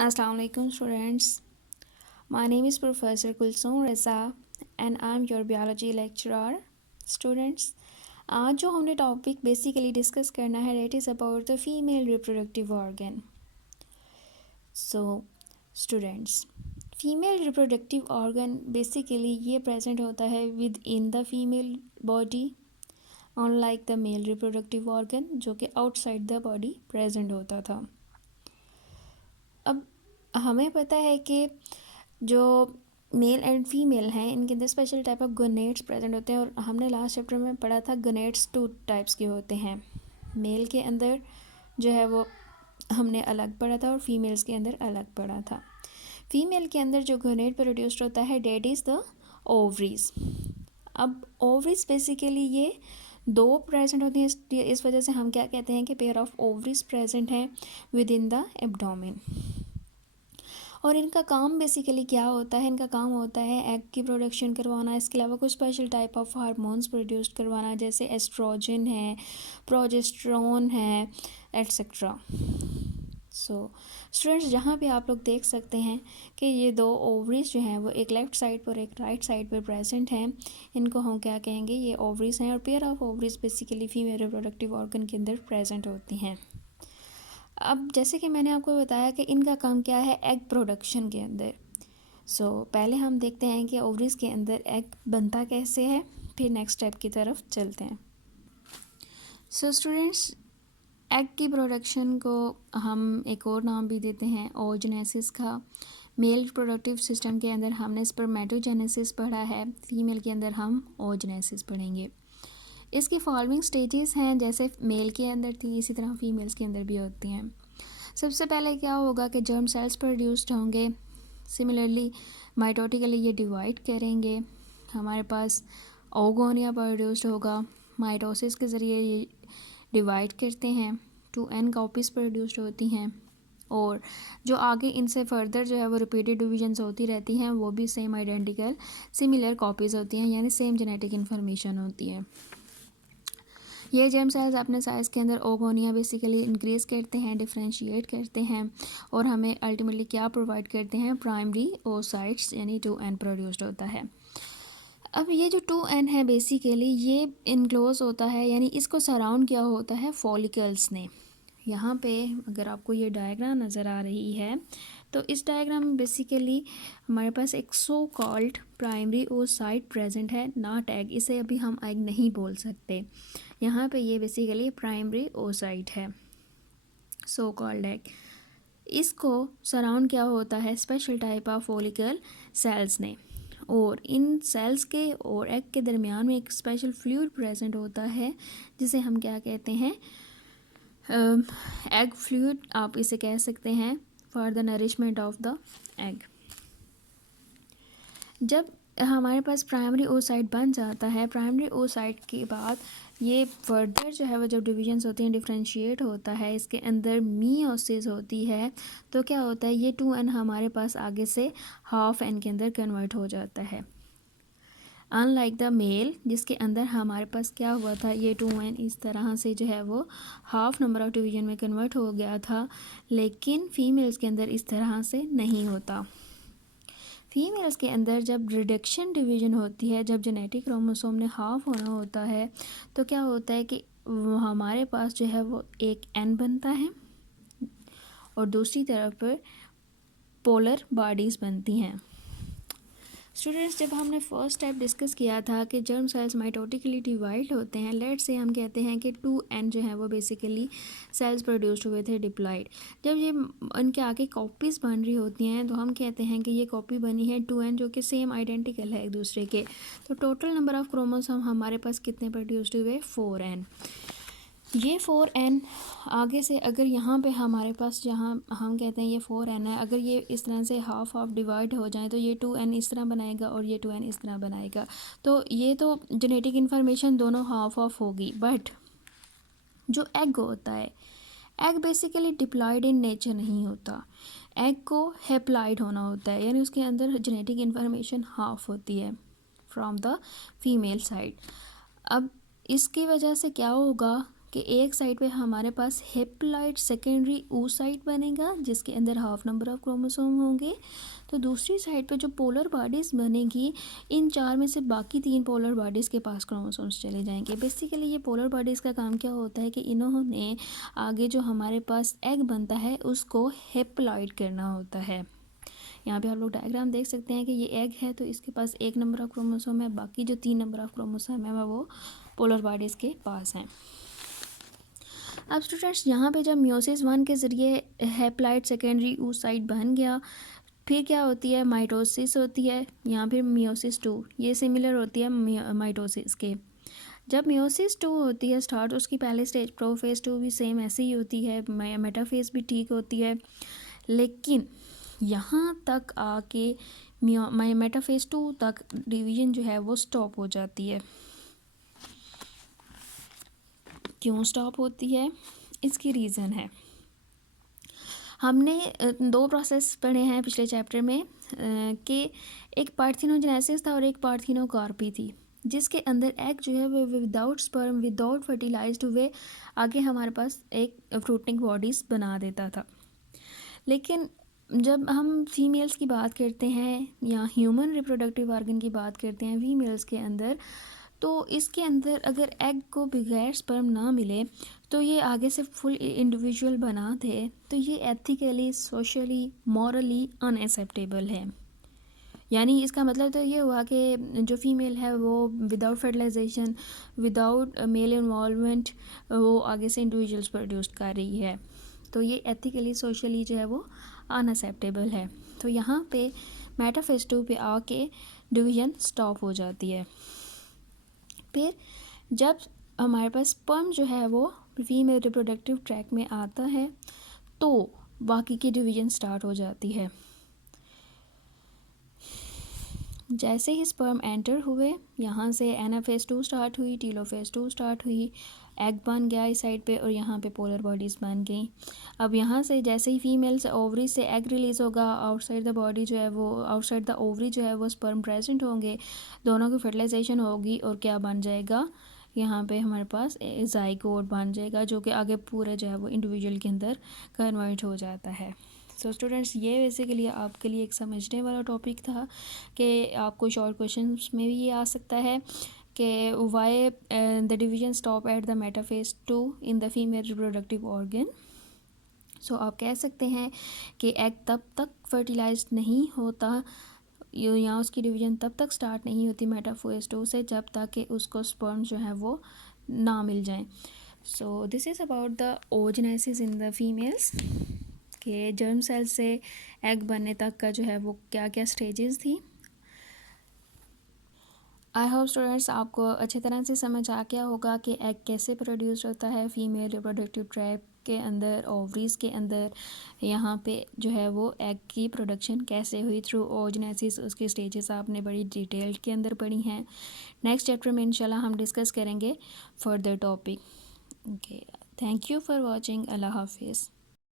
Assalamu alaikum students. My name is Professor Kulsum Reza and I'm your biology lecturer. Students, आज जो हमने topic basically discuss करना है that is about the female reproductive organ. So students, female reproductive organ basically ये present होता है with in the female body unlike the male reproductive organ जो कि आउटसाइड द बॉडी प्रेजेंट होता था. अब हमें पता है कि जो मेल एंड फीमेल हैं इनके अंदर special type of gonads present होते हैं और हमने लास्ट चैप्टर में पढ़ा था गोनेट्स 2 टाइप्स के होते हैं. मेल के अंदर जो है वो हमने अलग पढ़ा था और फीमेल्स के अंदर अलग पढ़ा था. फीमेल के अंदर जो गोनेट प्रोड्यूस्ड होता है डेट इज़ द ओवरीज. अब ओवरीज बेसिकली ये दो प्रेजेंट होती हैं. इस वजह से हम क्या कहते हैं कि पेयर ऑफ ओवरीज प्रेजेंट हैं विद इन द एब्डोमेन. और इनका काम बेसिकली क्या होता है? इनका काम होता है एग की प्रोडक्शन करवाना. इसके अलावा कुछ special type of hormones produce करवाना जैसे एस्ट्रोजन है, प्रोजेस्टेरोन है, एट्सेट्रा. सो स्टूडेंट्स, जहाँ पे आप लोग देख सकते हैं कि ये दो ओवरीज जो हैं वो एक लेफ़्ट साइड पर एक राइट साइड पर प्रेजेंट हैं. इनको हम क्या कहेंगे? ये ओवरीज हैं. और pair of ovaries basically female reproductive organ के अंदर प्रेजेंट होती हैं. अब जैसे कि मैंने आपको बताया कि इनका काम क्या है एग प्रोडक्शन के अंदर. पहले हम देखते हैं कि ओवरीज के अंदर एग बनता कैसे है, फिर नेक्स्ट स्टेप की तरफ चलते हैं. स्टूडेंट्स, एग की प्रोडक्शन को हम एक और नाम भी देते हैं ओजेनेसिस का. मेल रिप्रोडक्टिव सिस्टम के अंदर हमने स्पर्मेटोजेनेसिस पढ़ा है, फीमेल के अंदर हम ओजेनेसिस पढ़ेंगे. इसकी फॉलोइंग स्टेजेस हैं, जैसे मेल के अंदर थी इसी तरह फीमेल्स के अंदर भी होती हैं. सबसे पहले क्या होगा कि जर्म सेल्स प्रोड्यूस्ड होंगे. सिमिलरली माइटोटिकली ये डिवाइड करेंगे. हमारे पास ओगोनिया प्रोड्यूस्ड होगा. माइटोसिस के ज़रिए ये डिवाइड करते हैं. 2n कॉपीज़ प्रोड्यूस्ड होती हैं. और जो आगे इनसे फर्दर जो है वो रिपीटेड डिविजन्स होती रहती हैं वो भी सेम आइडेंटिकल सिमिलर कॉपीज़ होती हैं, यानी सेम जेनेटिक इन्फॉर्मेशन होती है. ये जर्म सेल्स अपने साइज़ के अंदर ओगोनिया बेसिकली इंक्रीज़ करते हैं, डिफ्रेंशिएट करते हैं और हमें अल्टीमेटली क्या प्रोवाइड करते हैं? प्राइमरी ओसाइट्स यानी 2n प्रोड्यूस्ड होता है. अब ये जो 2n है बेसिकली ये इनक्लोज होता है, यानी इसको सराउंड किया होता है फॉलिकल्स ने. यहाँ पे अगर आपको ये डायग्राम नज़र आ रही है तो इस डायग्राम में बेसिकली हमारे पास एक so called primary oocyte present है, नॉट एग. इसे अभी हम एग नहीं बोल सकते. यहाँ पे ये बेसिकली प्राइमरी ओसाइट है, सो कॉल्ड एग. इसको सराउंड क्या होता है? Special type of follicle sales ने. और इन सेल्स के और एग के दरमियान में एक स्पेशल फ्लूइड प्रेजेंट होता है जिसे हम क्या कहते हैं? एग फ्लूइड आप इसे कह सकते हैं for the nourishment of the egg. जब हमारे पास प्राइमरी ओसाइट बन जाता है, प्राइमरी ओसाइट के बाद ये फर्दर जो है वो जब डिविजन्स होती हैं डिफ्रेंशिएट होता है, इसके अंदर मीओसिस होती है. तो क्या होता है? ये 2n हमारे पास आगे से हाफ n के अंदर कन्वर्ट हो जाता है. अनलाइक द मेल जिसके अंदर हमारे पास क्या हुआ था? ये 2n इस तरह से जो है वो हाफ नंबर ऑफ डिवीजन में कन्वर्ट हो गया था, लेकिन फीमेल्स के अंदर इस तरह से नहीं होता. फीमेल्स के अंदर जब रिडक्शन डिवीजन होती है, जब जेनेटिक क्रोमोसोम ने हाफ होना होता है, तो क्या होता है कि हमारे पास जो है वो एक n बनता है और दूसरी तरफ पर पोलर बॉडीज़ बनती हैं. स्टूडेंट्स, जब हमने फर्स्ट स्टेप डिस्कस किया था कि जर्म सेल्स माइटोटिकली डिवाइड होते हैं, लेट से हम कहते हैं कि 2n जो है वो बेसिकली सेल्स प्रोड्यूस्ड हुए थे डिप्लॉयड. जब ये उनके आगे कॉपीज़ बन रही होती हैं तो हम कहते हैं कि ये कॉपी बनी है 2n जो कि सेम आइडेंटिकल है एक दूसरे के. तो टोटल नंबर ऑफ़ क्रोमोसोम हमारे पास कितने प्रोड्यूस्ड हुए? 4n. ये 4n आगे से अगर यहाँ पे हमारे पास जहाँ हम कहते हैं ये 4n है, अगर ये इस तरह से हाफ हाफ डिवाइड हो जाए तो ये 2n इस तरह बनाएगा और ये 2n इस तरह बनाएगा. तो ये तो जेनेटिक इन्फॉर्मेशन दोनों हाफ ऑफ होगी. बट जो एग होता है, egg basically diploid in nature नहीं होता. एग को हैप्लॉइड होना होता है, यानी उसके अंदर जेनेटिक इन्फॉर्मेशन हाफ होती है फ्रॉम द फीमेल साइड. अब इसकी वजह से क्या होगा कि एक साइड पे हमारे पास हेप्लॉइड सेकेंडरी oocyte बनेगा जिसके अंदर हाफ नंबर ऑफ क्रोमोसोम होंगे, तो दूसरी साइड पे जो पोलर बॉडीज़ बनेगी इन 4 में से बाकी 3 पोलर बॉडीज़ के पास क्रोमोसोम्स चले जाएंगे। बेसिकली ये पोलर बॉडीज़ का काम क्या होता है कि इन्होंने आगे जो हमारे पास एग बनता है उसको हेप्लॉइड करना होता है। यहाँ पे आप लोग डायग्राम देख सकते हैं कि ये एग है तो इसके पास 1 नंबर ऑफ क्रोमोसोम है, बाकी जो 3 नंबर ऑफ क्रोमोसोम है वो पोलर बॉडीज़ के पास हैं। अब स्टूडेंट्स यहाँ पे जब मियोसिस 1 के ज़रिए हेप्लॉइड सेकेंडरी oocyte बन गया, फिर क्या होती है, माइटोसिस होती है, यहाँ फिर मियोसिस 2, ये सिमिलर होती है माइटोसिस के। जब मियोसिस 2 होती है स्टार्ट, उसकी पहले स्टेज प्रोफेज 2 भी सेम ऐसे ही होती है, मेटाफेज भी ठीक होती है, लेकिन यहाँ तक आके मेटाफेज 2 तक डिवीज़न जो है वो स्टॉप हो जाती है। क्यों स्टॉप होती है, इसकी रीज़न है, हमने 2 प्रोसेस पढ़े हैं पिछले चैप्टर में कि एक पार्थिनोजेनेसिस था और एक पार्थिनोकार्पी थी, जिसके अंदर एग जो है वो विदाउट स्पर्म विदाउट फर्टिलाइज्ड हुए आगे हमारे पास एक फ्रूटिंग बॉडीज़ बना देता था। लेकिन जब हम फीमेल्स की बात करते हैं या ह्यूमन रिप्रोडक्टिव ऑर्गन की बात करते हैं फीमेल्स के अंदर, तो इसके अंदर अगर एग को बगैर स्पर्म ना मिले तो ये आगे से फुल इंडिविजुअल बना थे, तो ये एथिकली सोशली मॉरली अनएक्सेप्टेबल है। यानी इसका मतलब तो ये हुआ कि जो फीमेल है वो without fertilization without male involvement वो आगे से इंडिविजुअल्स प्रोड्यूस कर रही है, तो ये एथिकली सोशली जो है वो अनएक्सेप्टेबल है। तो यहाँ पे मेटाफेज 2 पे आके डिवीज़न स्टॉप हो जाती है। फिर जब हमारे पास स्पर्म जो है वो फीमेल रिप्रोडक्टिव ट्रैक में आता है तो बाकी की डिवीज़न स्टार्ट हो जाती है। जैसे ही स्पर्म एंटर हुए, यहाँ से एनाफेज 2 स्टार्ट हुई, टीलोफेज 2 स्टार्ट हुई, एग बन गया इस साइड पे और यहाँ पे पोलर बॉडीज़ बन गई। अब यहाँ से जैसे ही फीमेल से ओवरी से एग रिलीज़ होगा, आउटसाइड द बॉडी जो है वो आउटसाइड द ओवरी जो है वो स्पर्म प्रेजेंट होंगे, दोनों की फर्टिलाइजेशन होगी और क्या बन जाएगा, यहाँ पे हमारे पास ज़ाइगोट बन जाएगा जो कि आगे पूरे जो है वो इंडिविजुअल के अंदर कन्वर्ट हो जाता है। सो स्टूडेंट्स, ये बेसिकली आपके लिए एक समझने वाला टॉपिक था कि आपको शॉर्ट क्वेश्चंस में भी ये आ सकता है कि why the division stop at the metaphase 2 in the female reproductive organ. So आप कह सकते हैं कि एग तब तक फर्टिलाइज नहीं होता या उसकी डिवीज़न तब तक स्टार्ट नहीं होती मेटाफेज 2 से जब तक कि उसको स्पर्म जो है वो ना मिल जाए। So this is about the oogenesis in the females कि जर्म सेल से एग बनने तक का जो है वो क्या क्या स्टेजेस थी। आई होप स्टूडेंट्स आपको अच्छी तरह से समझ आ गया होगा कि एग कैसे प्रोड्यूस होता है फीमेल रिप्रोडक्टिव ट्रैक के अंदर, ओवरीज के अंदर, यहाँ पे जो है वो एग की प्रोडक्शन कैसे हुई थ्रू oogenesis, उसकी स्टेजेस आपने बड़ी डिटेल के अंदर पढ़ी हैं। नेक्स्ट चैप्टर में इंशाल्लाह हम डिस्कस करेंगे further topic. Okay, thank you for watching. अल्लाह हाफिज़।